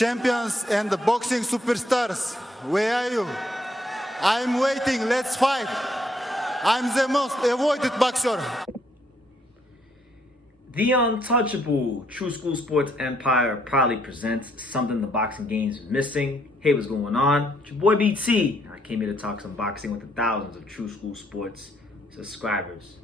champions and the boxing superstars, where are you? I'm waiting, let's fight. I'm the most avoided boxer. The untouchable True School Sports Empire proudly presents something the boxing game's missing. Hey, what's going on? It's your boy BT. I came here to talk some boxing with the thousands of True School Sports subscribers.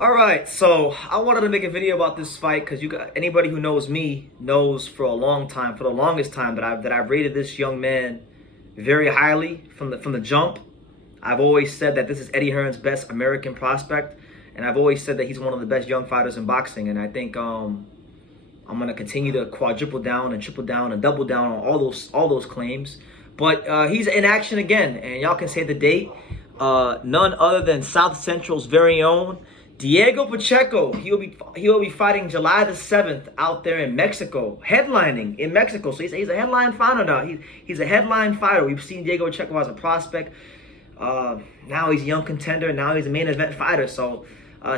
Alright, so I wanted to make a video about this fight because anybody who knows me knows for a long time, for the longest time, that I've rated this young man very highly from the jump. I've always said that this is Eddie Hearn's best American prospect. And I've always said that he's one of the best young fighters in boxing. And I think I'm going to continue to quadruple down and triple down and double down on all those claims. But he's in action again. And y'all can say the date. None other than South Central's very own Diego Pacheco. He'll be fighting July the 7th out there in Mexico. Headlining in Mexico. So he's a headline fighter now. He's a headline fighter. We've seen Diego Pacheco as a prospect. Now he's a young contender. Now he's a main event fighter. So...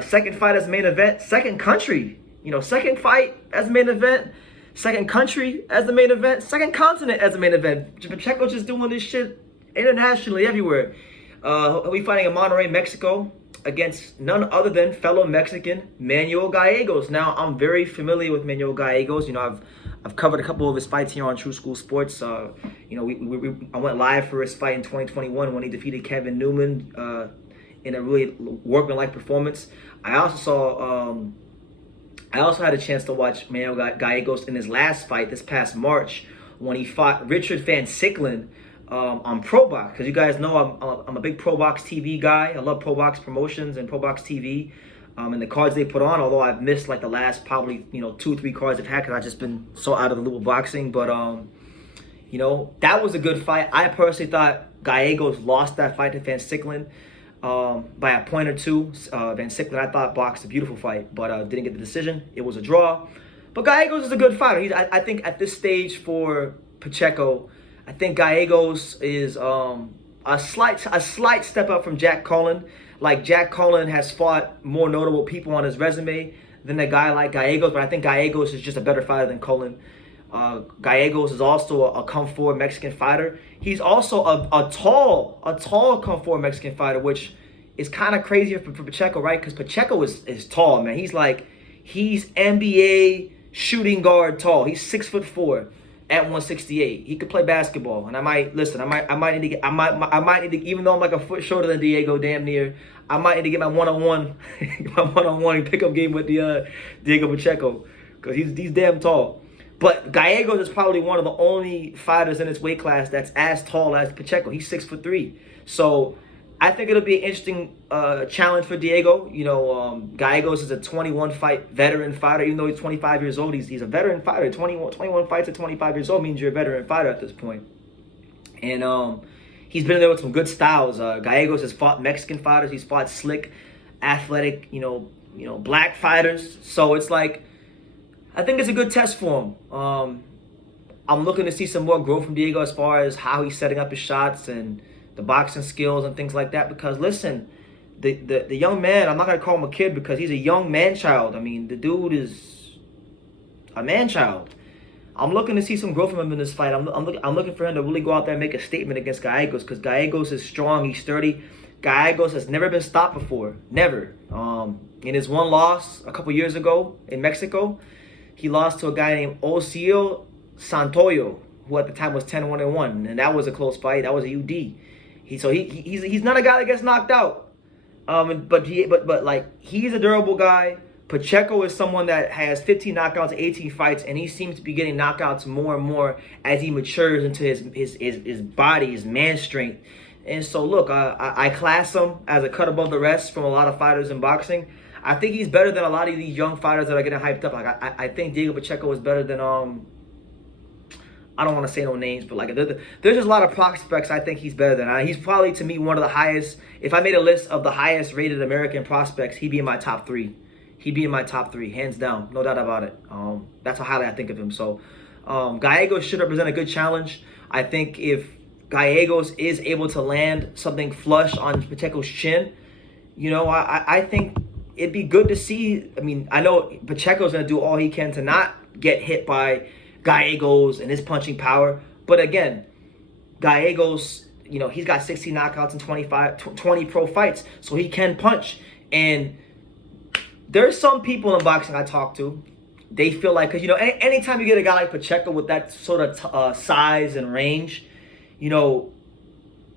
second fight as main event, second country, second fight as main event, second country as the main event, second continent as the main event. Pacheco's just doing this shit internationally everywhere. He'll be fighting in Monterrey, Mexico against none other than fellow Mexican Manuel Gallegos. Now, I'm very familiar with Manuel Gallegos. I've covered a couple of his fights here on True School Sports. I went live for his fight in 2021 when he defeated Kevin Newman in a really workmanlike performance. I also had a chance to watch Manuel Gallegos in his last fight this past March when he fought Richard Van Sicklen on Pro Box. Because you guys know I'm a big Pro Box TV guy. I love Pro Box promotions and Pro Box TV and the cards they put on. Although I've missed like the last probably 2 or 3 cards they've had because I've just been so out of the loop of boxing. But that was a good fight. I personally thought Gallegos lost that fight to Van Sicklen by a point or two. Van Sicklen, I thought, boxed a beautiful fight, but didn't get the decision. It was a draw. But Gallegos is a good fighter. I think at this stage for Pacheco, I think Gallegos is a slight step up from Jack Cullen. Like, Jack Cullen has fought more notable people on his resume than a guy like Gallegos, but I think Gallegos is just a better fighter than Cullen. Gallegos is also a come forward Mexican fighter. He's also a tall come forward Mexican fighter, which is kind of crazy for Pacheco, right? Because Pacheco is tall, man. He's NBA shooting guard tall. He's 6'4" at 168. He could play basketball, and I might need to, even though I'm like a foot shorter than Diego, damn near, I might need to get my one-on-one pickup game with the Diego Pacheco, because he's damn tall. But Gallegos is probably one of the only fighters in his weight class that's as tall as Pacheco. He's 6'3". So I think it'll be an interesting challenge for Diego. Gallegos is a 21-fight veteran fighter. Even though he's 25 years old, he's a veteran fighter. 21 fights at 25 years old means you're a veteran fighter at this point. And he's been in there with some good styles. Gallegos has fought Mexican fighters. He's fought slick, athletic, black fighters. So it's like, I think it's a good test for him. I'm looking to see some more growth from Diego as far as how he's setting up his shots and the boxing skills and things like that. Because listen, the young man, I'm not gonna call him a kid because he's a young man-child. I mean, the dude is a man-child. I'm looking to see some growth from him in this fight. I'm looking for him to really go out there and make a statement against Gallegos, because Gallegos is strong. He's sturdy. Gallegos has never been stopped before. Never. In his one loss a couple years ago in Mexico, he lost to a guy named Osio Santoyo, who at the time was 10-1-1, and that was a close fight. That was a UD. He's not a guy that gets knocked out. But he's a durable guy. Pacheco is someone that has 15 knockouts, 18 fights, and he seems to be getting knockouts more and more as he matures into his body, his man strength. And so look, I class him as a cut above the rest from a lot of fighters in boxing. I think he's better than a lot of these young fighters that are getting hyped up. Like I think Diego Pacheco is better than I don't want to say no names, but like there's just a lot of prospects I think he's better than. He's probably, to me, one of the highest. If I made a list of the highest rated American prospects, he'd be in my top 3. He'd be in my top 3, hands down, no doubt about it. That's how highly I think of him. So Gallegos should represent a good challenge. I think if Gallegos is able to land something flush on Pacheco's chin, I think it'd be good to see. I mean, I know Pacheco's going to do all he can to not get hit by Gallegos and his punching power. But again, Gallegos, you know, he's got 16 knockouts and 20 pro fights, so he can punch. And there's some people in boxing I talk to, they feel like, because, you know, anytime you get a guy like Pacheco with that sort of size and range, you know,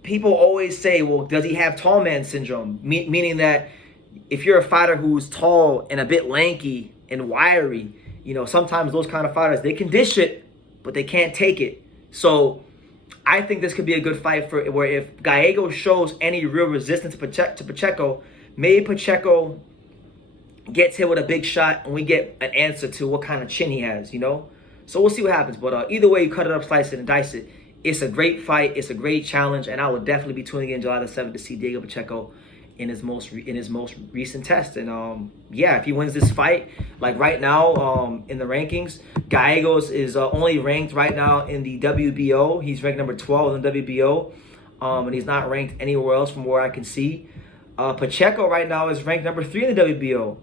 people always say, well, does he have tall man syndrome? Meaning that if you're a fighter who's tall and a bit lanky and wiry, you know, sometimes those kind of fighters, they can dish it, but they can't take it. So I think this could be a good fight for where if Gallego shows any real resistance to Pacheco, maybe Pacheco gets hit with a big shot and we get an answer to what kind of chin he has, you know? So we'll see what happens. But either way, you cut it up, slice it, and dice it. It's a great fight. It's a great challenge. And I will definitely be tuning in July the 7th to see Diego Pacheco in his most recent test. And yeah, if he wins this fight, like right now in the rankings, Gallegos is only ranked right now in the WBO. He's ranked number 12 in the WBO. And he's not ranked anywhere else from where I can see. Pacheco right now is ranked number 3 in the WBO.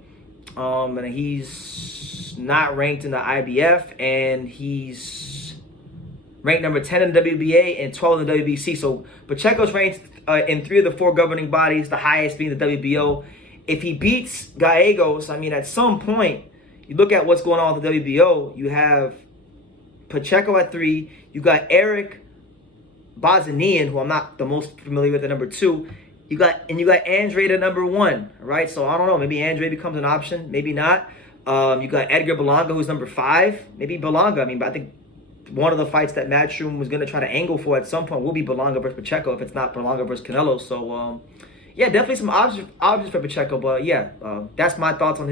And he's not ranked in the IBF, and he's ranked number 10 in the WBA and 12 in the WBC. So Pacheco's ranked in 3 of the 4 governing bodies, the highest being the WBO. If he beats Gallegos, I mean, at some point, you look at what's going on with the WBO, you have Pacheco at 3, you got Eric Bozanian, who I'm not the most familiar with, at number 2. You got Andre at number 1, right? So I don't know. Maybe Andre becomes an option. Maybe not. You got Edgar Berlanga, who's number 5. Maybe Berlanga. I mean, but I think one of the fights that Matchroom was going to try to angle for at some point will be Berlanga versus Pacheco, if it's not Berlanga versus Canelo. So yeah, definitely some options for Pacheco. But yeah, that's my thoughts on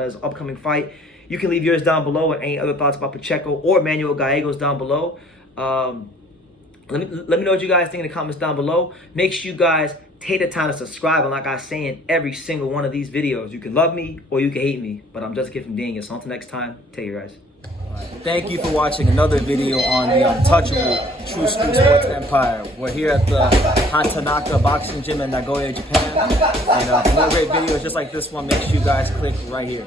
his upcoming fight. You can leave yours down below and any other thoughts about Pacheco or Manuel Gallegos down below. Let me know what you guys think in the comments down below. Make sure you guys take the time to subscribe. And like I say in every single one of these videos, you can love me or you can hate me, but I'm just a kid from Daniel. So until next time, take care, guys. Thank you for watching another video on the untouchable True Street Sports Empire. We're here at the Hatanaka Boxing Gym in Nagoya, Japan. And for more great videos just like this one, make sure you guys click right here.